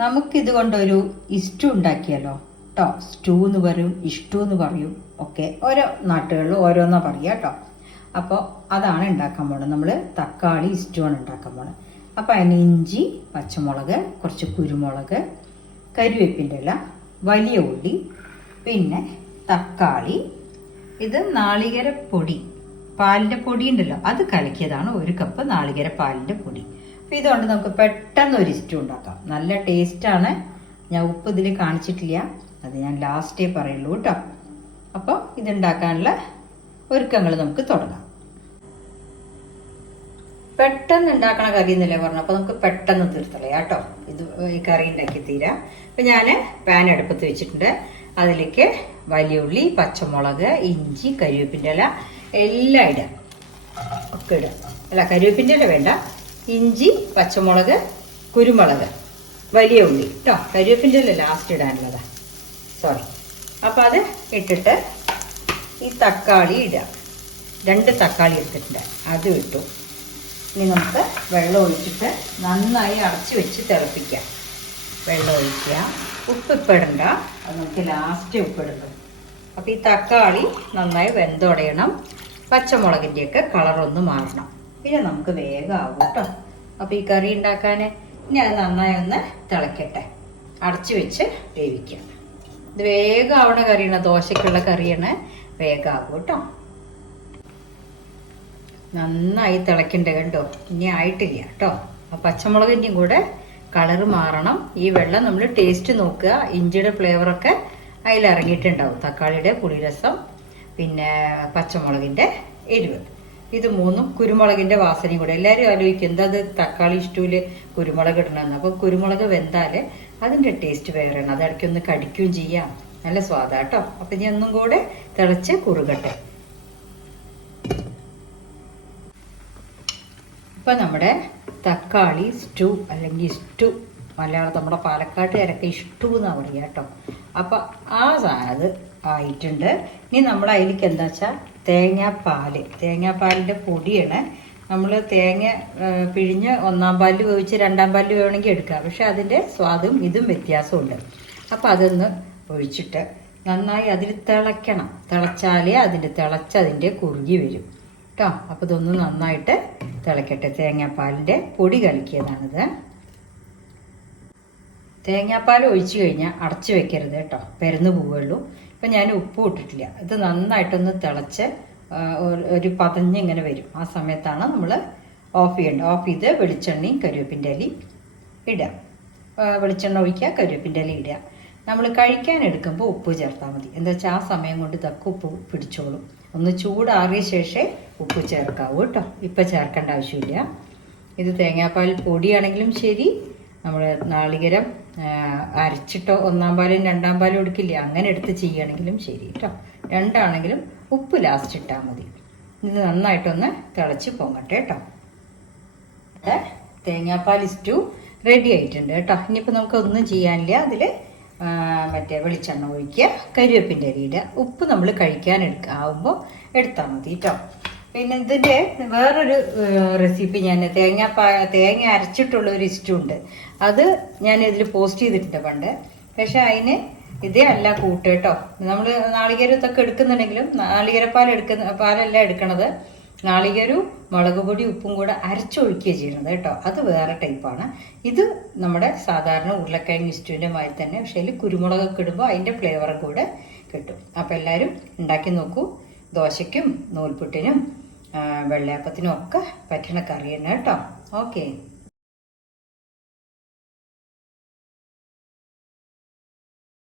നമുക്കിത് കൊണ്ടൊരു ഇസ്റ്റു ഉണ്ടാക്കിയാലോ കേട്ടോ. സ്റ്റൂ എന്ന് പറയും, ഇഷ്ടു എന്ന് പറയും, ഒക്കെ ഓരോ നാട്ടുകളിലും ഓരോന്നാ പറയുക കേട്ടോ. അപ്പോൾ അതാണ് ഉണ്ടാക്കാൻ പോണത്. നമ്മൾ തക്കാളി ഇസ്റ്റു ആണ് ഉണ്ടാക്കാൻ പോണത്. അപ്പോൾ അതിന് ഇഞ്ചി, പച്ചമുളക്, കുറച്ച് കുരുമുളക്, കരിവേപ്പിൻ്റെ ഇല, വലിയ ഉള്ളി, പിന്നെ തക്കാളി, ഇത് നാളികേര പൊടി, പാലിൻ്റെ പൊടി ഉണ്ടല്ലോ അത് കലക്കിയതാണ്, 1 കപ്പ് നാളികേര പാലിൻ്റെ പൊടി. അപ്പോൾ ഇതുകൊണ്ട് നമുക്ക് പെട്ടെന്ന് ഒരു ഇസ്റ്റു ഉണ്ടാക്കാം. നല്ല ടേസ്റ്റാണ്. ഞാൻ ഉപ്പ് ഇതിൽ കാണിച്ചിട്ടില്ല, അത് ഞാൻ ലാസ്റ്റേ പറയുള്ളൂ കേട്ടോ. അപ്പോൾ ഇതുണ്ടാക്കാനുള്ള ഒരുക്കങ്ങൾ നമുക്ക് തുടങ്ങാം. പെട്ടെന്ന് ഉണ്ടാക്കണ കറി എന്നല്ലേ പറഞ്ഞു, അപ്പോൾ നമുക്ക് പെട്ടെന്ന് തീർത്തളയാം കേട്ടോ. ഇത് ഈ കറി ഉണ്ടാക്കി തീരാം. അപ്പം ഞാൻ പാൻ അടുപ്പത്ത് വെച്ചിട്ടുണ്ട്. അതിലേക്ക് വലിയ ഉള്ളി, പച്ചമുളക്, ഇഞ്ചി, കരിവേപ്പിൻ്റെ ഇല എല്ലാം ഇടാം. ഒക്കെ ഇടാം. അല്ല, കരിവേപ്പിൻ്റെ ഇല വേണ്ട. ഇഞ്ചി, പച്ചമുളക്, കുരുമുളക്, വലിയ ഉള്ളി കേട്ടോ. കരിവേപ്പിൻ്റെ ഇല ലാസ്റ്റ് ഇടാനുള്ളതാ, സോറി. അപ്പം അത് ഇട്ടിട്ട് ഈ തക്കാളി ഇടുക. 2 തക്കാളി എടുത്തിട്ടുണ്ട്, അത് ഇട്ടു. ഇനി നമുക്ക് വെള്ളം ഒഴിച്ചിട്ട് നന്നായി അടച്ചു വെച്ച് തിളപ്പിക്കാം. വെള്ളം ഒഴിക്കുക. ഉപ്പ് ഇടണ്ട, അത് നമുക്ക് ലാസ്റ്റ് ഉപ്പിടുള്ളൂ. അപ്പോൾ ഈ തക്കാളി നന്നായി വെന്തുടയണം. പച്ചമുളകിൻ്റെയൊക്കെ കളറൊന്ന് മാറണം. പിന്നെ നമുക്ക് വേഗം ആവും കേട്ടോ. അപ്പോൾ ഈ കറി ഉണ്ടാക്കാൻ ഇനി അത് നന്നായി ഒന്ന് തിളക്കട്ടെ. അടച്ചു വെച്ച് വേവിക്കാം. ഇത് വേഗം ആവണ കറിയാണ്, ദോശയ്ക്കുള്ള കറിയാണ്, വേഗം ആവും കേട്ടോ. നന്നായി തിളക്കണ്ടേ കണ്ടോ. ഇനി ആയിട്ടില്ല കേട്ടോ. ആ പച്ചമുളകിൻ്റെയും കൂടെ കളറ് മാറണം. ഈ വെള്ളം നമ്മൾ ടേസ്റ്റ് നോക്കുക. ഇഞ്ചിയുടെ ഫ്ലേവറൊക്കെ അതിൽ ഇറങ്ങിയിട്ടുണ്ടാവും. തക്കാളിയുടെ പുളിരസം, പിന്നെ പച്ചമുളകിൻ്റെ എരിവ്, ഇത് 3ഉം കുരുമുളകിൻ്റെ വാസനയും കൂടെ. എല്ലാവരും ആലോചിക്കും എന്താ അത് തക്കാളി ഇഷ്ടൂല് കുരുമുളക് ഇടണമെന്ന്. അപ്പോൾ കുരുമുളക് വെന്താൽ അതിൻ്റെ ടേസ്റ്റ് വേറെയാണ്. അത് ഇടയ്ക്കൊന്ന് കടിക്കുകയും ചെയ്യാം, നല്ല സ്വാദാട്ടോ. അപ്പം ഇനി ഒന്നും കൂടെ തിളച്ച് കുറുകട്ടെ. ഇപ്പം നമ്മുടെ തക്കാളി സ്റ്റൂ അല്ലെങ്കിൽ ഇഷ്ടു, മലയാളം നമ്മുടെ പാലക്കാട്ടുകാരൊക്കെ ഇഷ്ടു എന്നാണ് പറയുക കേട്ടോ. അപ്പം ആ സാധനം അത് ആയിട്ടുണ്ട്. ഇനി നമ്മൾ അതിലേക്ക് എന്താ വെച്ചാൽ തേങ്ങാപ്പാലിൻ്റെ പൊടിയാണ്. നമ്മൾ തേങ്ങ പിഴിഞ്ഞ് 1-ാം പാലിൽ വേവിച്ച് 2-ാം പാലിൽ വേണമെങ്കിൽ എടുക്കുക. പക്ഷെ അതിൻ്റെ സ്വാദും ഇതും വ്യത്യാസമുണ്ട്. അപ്പം അതൊന്ന് ഒഴിച്ചിട്ട് നന്നായി അതിൽ തിളയ്ക്കണം. തിളച്ചാലേ അതിൻ്റെ കുറുകി വരും കേട്ടോ. അപ്പോൾ ഇതൊന്ന് നന്നായിട്ട് തിളക്കട്ടെ. തേങ്ങാപ്പാലിൻ്റെ പൊടി കലക്കിയതാണിത്. തേങ്ങാപ്പാൽ ഒഴിച്ചു കഴിഞ്ഞാൽ അടച്ചു വെക്കരുത് കേട്ടോ, പെരന്ന് പോവുള്ളൂ. ഇപ്പം ഞാൻ ഉപ്പ് ഇട്ടിട്ടില്ല. ഇത് നന്നായിട്ടൊന്ന് തിളച്ച് ഒരു പതഞ്ഞിങ്ങനെ വരും. ആ സമയത്താണ് നമ്മൾ ഓഫ് ചെയ്യേണ്ടത്. ഓഫ് ചെയ്ത് വെളിച്ചെണ്ണയും കരിവേപ്പിൻ്റെ ഇലയും ഇടുക. വെളിച്ചെണ്ണ ഒഴിക്കുക, കരിവേപ്പിൻ്റെ ഇല ഇടുക. നമ്മൾ കഴിക്കാൻ എടുക്കുമ്പോൾ ഉപ്പ് ചേർത്താൽ മതി. എന്താ വെച്ചാൽ ആ സമയം കൊണ്ട് ഇതൊക്കെ ഉപ്പ് പിടിച്ചോളും. ഒന്ന് ചൂടാറിയ ശേഷമേ ഉപ്പ് ചേർക്കാവൂ കേട്ടോ. ഇപ്പം ചേർക്കേണ്ട ആവശ്യമില്ല. ഇത് തേങ്ങാപ്പാൽ പൊടിയാണെങ്കിലും ശരി, നമ്മൾ നാളികേരം അരച്ചിട്ടോ 1-ാം പാലും 2-ാം പാലും എടുക്കില്ല, അങ്ങനെ എടുത്ത് ചെയ്യുകയാണെങ്കിലും ശരി കേട്ടോ. രണ്ടാണെങ്കിലും ഉപ്പ് ലാസ്റ്റ് ഇട്ടാൽ മതി. ഇത് നന്നായിട്ടൊന്ന് തിളച്ച് പൊങ്ങട്ടെ കേട്ടോ. തേങ്ങാപ്പാൽ സ്റ്റൂ റെഡി ആയിട്ടുണ്ട് കേട്ടോ. ഇനിയിപ്പോൾ നമുക്കൊന്നും ചെയ്യാനില്ല. അതിൽ മറ്റേ വെളിച്ചെണ്ണ ഒഴിക്കുക, കരിവേപ്പിൻ്റെ ഇല ഇടുക. ഉപ്പ് നമ്മൾ കഴിക്കാൻ ആവുമ്പോൾ എടുത്താൽ മതി കേട്ടോ. പിന്നെ ഇതിൻ്റെ വേറൊരു റെസിപ്പി ഞാൻ തേങ്ങ അരച്ചിട്ടുള്ള ഒരു ഇസ്റ്റു ഉണ്ട്. അത് ഞാൻ ഇതിൽ പോസ്റ്റ് ചെയ്തിട്ടുണ്ട് പണ്ട്. പക്ഷെ അതിന് ഇതേ അല്ല കൂട്ട് കേട്ടോ. നമ്മൾ നാളികേരം ഇതൊക്കെ എടുക്കുന്നുണ്ടെങ്കിലും പാലല്ല എടുക്കണത്. നാളികേരവും മുളക് പൊടി ഉപ്പും കൂടെ അരച്ചൊഴിക്കുക ചെയ്യുന്നത് കേട്ടോ. അത് വേറെ ടൈപ്പാണ്. ഇത് നമ്മുടെ സാധാരണ ഉരുളക്കിഴങ്ങ് ഇസ്റ്റുവിൻ്റെ മാതിരി തന്നെ, പക്ഷേ അതിൽ കുരുമുളകൊക്കെ ഇടുമ്പോൾ അതിൻ്റെ ഫ്ലേവറും കൂടെ കിട്ടും. അപ്പോൾ എല്ലാവരും ഉണ്ടാക്കി നോക്കൂ. ദോശയ്ക്കും നൂൽപുട്ടിനും വെള്ളയപ്പത്തിനും ഒക്കെ പറ്റണ കറി തന്നെ കേട്ടോ. ഓക്കെ.